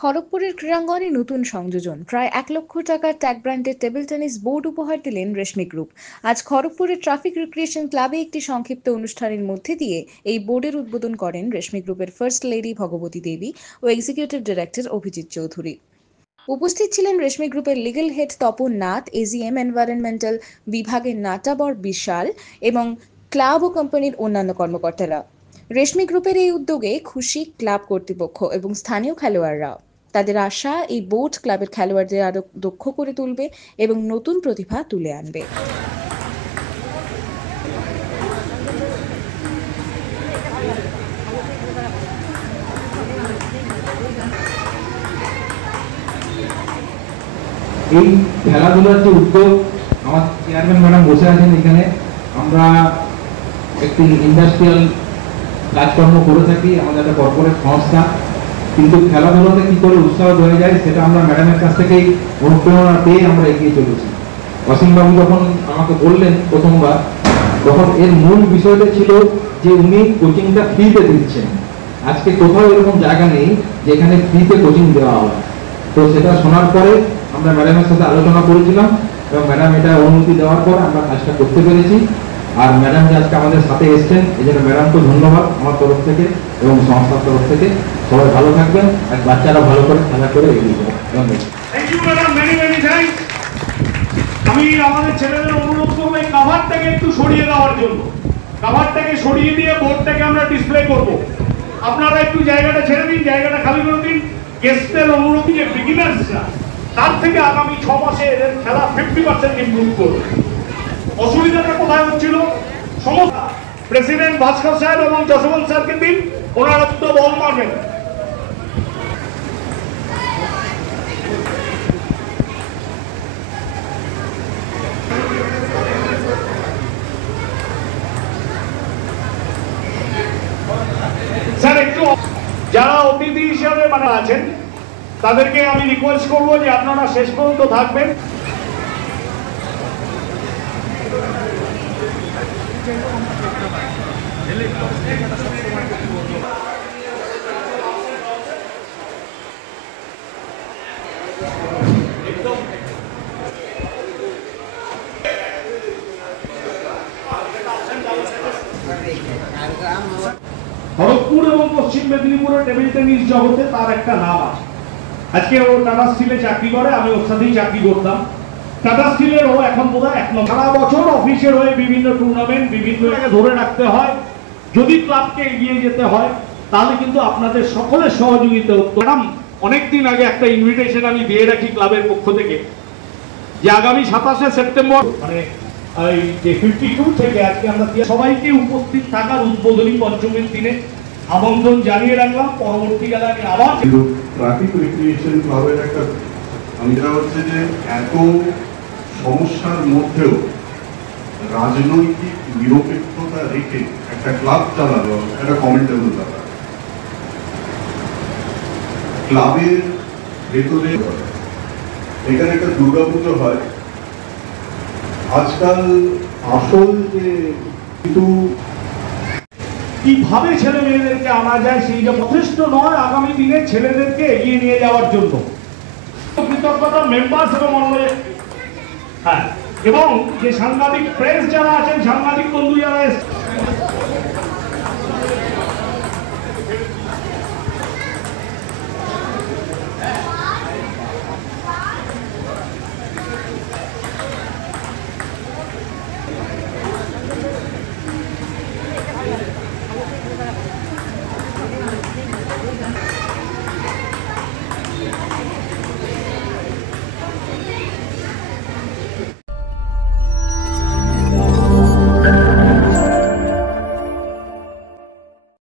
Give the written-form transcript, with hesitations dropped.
খড়গপুরের ক্রীড়াঙ্গনে নতুন সংযোজন প্রায় 1 লক্ষ টাকার ট্যাগ ব্র্যান্ডের টেবিল টেনিস বোর্ড উপহার দিলেন রেশমি গ্রুপ। আজ খড়গপুরের ট্রাফিক রিক্রিয়েশন ক্লাবে একটি সংক্ষিপ্ত অনুষ্ঠানের মধ্যে দিয়ে এই বোর্ডের উদ্বোধন করেন রেশমি গ্রুপের ফার্স্ট লেডি ভগবতী দেবী ও এক্সিকিউটিভ ডিরেক্টর অভিজিৎ চৌধুরী। উপস্থিত ছিলেন রেশমি গ্রুপের legal head Tapan Nath, AGM environmental বিভাগের নাটাবর বিশাল এবং ক্লাব ও কোম্পানির অন্যান্য কর্মকর্তারা। রেশমি গ্রুপের এই উদ্যোগে খুশি ক্লাব কর্তৃপক্ষ এবং স্থানীয় খেলোয়াড়রা। তাদের আশা, এই বোর্ড ক্লাবের খেলোয়াড়দের আরো দক্ষ করে তুলবে এবং নতুন প্রতিভা তুলে আনবে। এই খেলাধুলার যে উদ্যোগ, আমার চেয়ারম্যান ম্যাডাম বসে আছেন এখানে, আমরা একটি ইন্ডাস্ট্রিয়াল কাজকর্ম করে থাকি, আমাদের একটা কর্পোরেট সংস্থা, কিন্তু খেলাধুলাতে কি করে উৎসাহ হয়ে যায় সেটা আমরা ম্যাডামের কাছ থেকেই অনুপ্রেরণা পেয়ে আমরা এগিয়ে চলেছি। অসীমবাবু যখন আমাকে বললেন প্রথমবার, তখন এর মূল বিষয়টা ছিল যে উনি কোচিংটা ফ্রিতে দিচ্ছেন। আজকে কোথাও এরকম জায়গা নেই যেখানে ফ্রিতে কোচিং দেওয়া হয়। তো সেটা শোনার পরে আমরা ম্যাডামের সাথে আলোচনা করেছিলাম এবং ম্যাডাম এটা অনুমতি দেওয়ার পর আমরা কাজটা করতে পেরেছি। আর ম্যাডাম যে আজকে আমাদের সাথে এসছেন, এই জন্য ম্যাডামকে ধন্যবাদ আমার তরফ থেকে এবং সংস্থার তরফ থেকে। সবাই ভালো থাকবেন আর বাচ্চারা ভালো করে খেলা করে এগিয়ে যাবেন। ধন্যবাদ। Thank you madam, many many thanks. আমি আমাদের ছেলেদের অনুরোধ করবো এই কাভারটাকে একটু সরিয়ে দেওয়ার জন্য। কাভারটাকে সরিয়ে দিয়ে বোর্ডটাকে আমরা ডিসপ্লে করব। আপনারা একটু জায়গাটা ছেড়ে দিন, জায়গাটা খালি করে দিন। গেস্টদের অনুরোধ, যে বিগিনার্সরা, তার থেকে আগামী 6 মাসে এদের খেলা 50% ইমপ্রুভ করবে। অসুবিধাটা কোথায় হচ্ছিল? সমস্যা প্রেসিডেন্ট ভাস্কর সাহেব এবং যশবন্ত স্যারকে দিন, ওনারা তো বল মারবেন। স্যার একটু যারা অতিথি হিসাবে আছেন তাদেরকে আমি রিকোয়েস্ট করবো যে আপনারা শেষ পর্যন্ত থাকবেন। খড়গপুর এবং পশ্চিম মেদিনীপুরের টেবিল টেনিস জগতে তার একটা নাম আছে। আজকে ও টাটা স্টিলে চাকরি করে, আমি ওর সাথেই চাকরি করতাম। টাটা স্টিলের ও এখন বোধহয় 1 নম্বর। সারা বছর অফিসের হয়ে বিভিন্ন টুর্নামেন্ট, বিভিন্ন জায়গায় ধরে রাখতে হয়। যদি ক্লাবকে এগিয়ে যেতে হয় তাহলে কিন্তু আপনাদের সকলের সহযোগিতা হতো। ম্যাডাম, অনেকদিন আগে একটা ইনভিটেশন আমি দিয়ে রাখি ক্লাবের পক্ষ থেকে, যে আগামী 27শে সেপ্টেম্বর মানে এই যে 52 থেকে আজকে আমরা সবাইকে উপস্থিত থাকার উদ্বোধনী পঞ্চমীর দিনে আমন্ত্রণ জানিয়ে রাখলাম। পরবর্তীকালে আমি আবার ট্রাফিক রিক্রিয়েশন ক্লাবের একটা যেটা হচ্ছে যে এত সমস্যার মধ্যেও রাজনৈতিক নিরপেক্ষতা রেখে একটা ক্লাব চালানো একটা কমেন্টেবল ব্যাপার। ক্লাবের ভেতরে এখানে একটা দুর্গাপুজো হয় আজকাল, আসল যে কিন্তু কিভাবে ছেলে মেয়েদেরকে আনা যায় সেইটা যথেষ্ট নয় আগামী দিনে ছেলেদেরকে এগিয়ে নিয়ে যাওয়ার জন্য। কৃতজ্ঞতা মেম্বার্স এবং অন্য, হ্যাঁ, এবং যে সাংবাদিক প্রেস যারা আছেন, সাংবাদিক বন্ধু যারা